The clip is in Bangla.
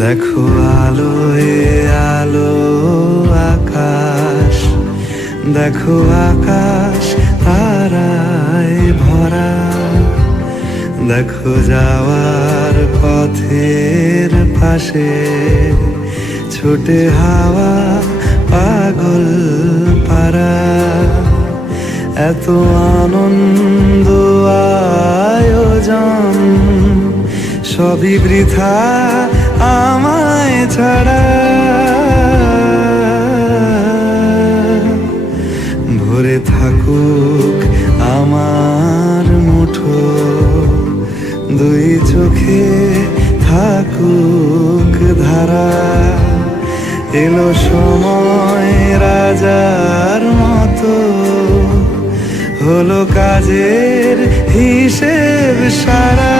দেখো আলোয় আলো আকাশ, দেখো আকাশ তারায় ভরা। দেখো যাওয়ার পথের পাশে ছোটে হাওয়া পাগল পারা। এত আনন্দ আয়োজন সবই বৃথা আমায় ছাড়া। ভরে থাকুক আমার মুঠো, দুই চোখে থাকুক ধারা। এলো সময় রাজার মতো, হলো কাজের হিসেব সারা।